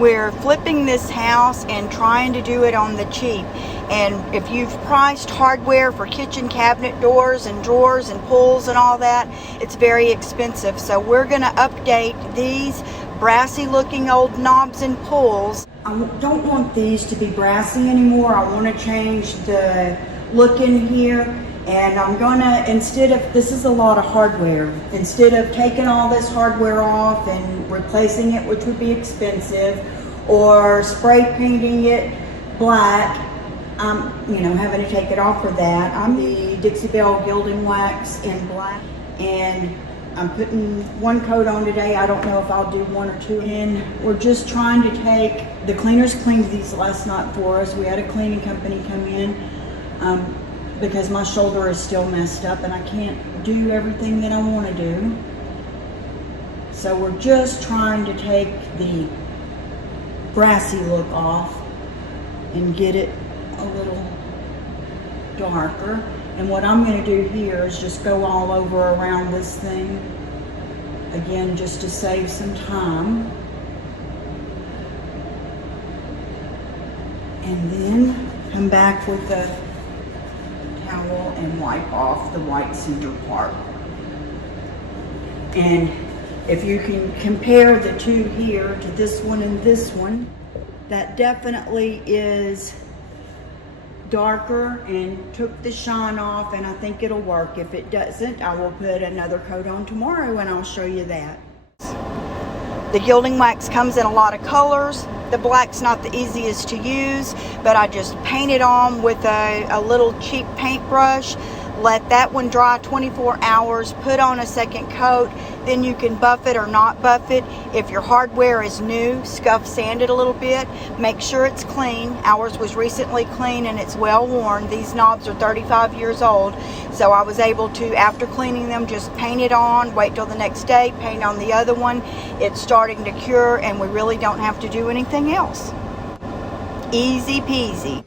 We're flipping this house and trying to do it on the cheap. And if you've priced hardware for kitchen cabinet doors and drawers and pulls and all that, it's very expensive. So we're going to update these brassy looking old knobs and pulls. I don't want these to be brassy anymore. I want to change the look in here. And I'm gonna, instead of, this is a lot of hardware, instead of taking all this hardware off and replacing it, which would be expensive, or spray painting it black, I'm, having to take it off for that. I'm the Dixie Bell Gilding Wax in black, and I'm putting one coat on today. I don't know if I'll do one or two. And we're just trying to take, the cleaners cleaned these last night for us. We had a cleaning company come in. Because my shoulder is still messed up and I can't do everything that I want to do. So we're just trying to take the brassy look off and get it a little darker. And what I'm going to do here is just go all over around this thing, again, just to save some time. And then come back with the towel and wipe off the white center part. And if you can compare the two here to this one and this one, that definitely is darker and took the shine off, and I think it'll work. If it doesn't, I will put another coat on tomorrow and I'll show you that. The gilding wax comes in a lot of colors. The black's not the easiest to use, but I just paint it on with a little cheap paintbrush. Let that one dry 24 hours, put on a second coat, then you can buff it or not buff it. If your hardware is new, scuff sand it a little bit. Make sure it's clean. Ours was recently clean and it's well worn. These knobs are 35 years old, so I was able to, after cleaning them, just paint it on, wait till the next day, paint on the other one. It's starting to cure and we really don't have to do anything else. Easy peasy.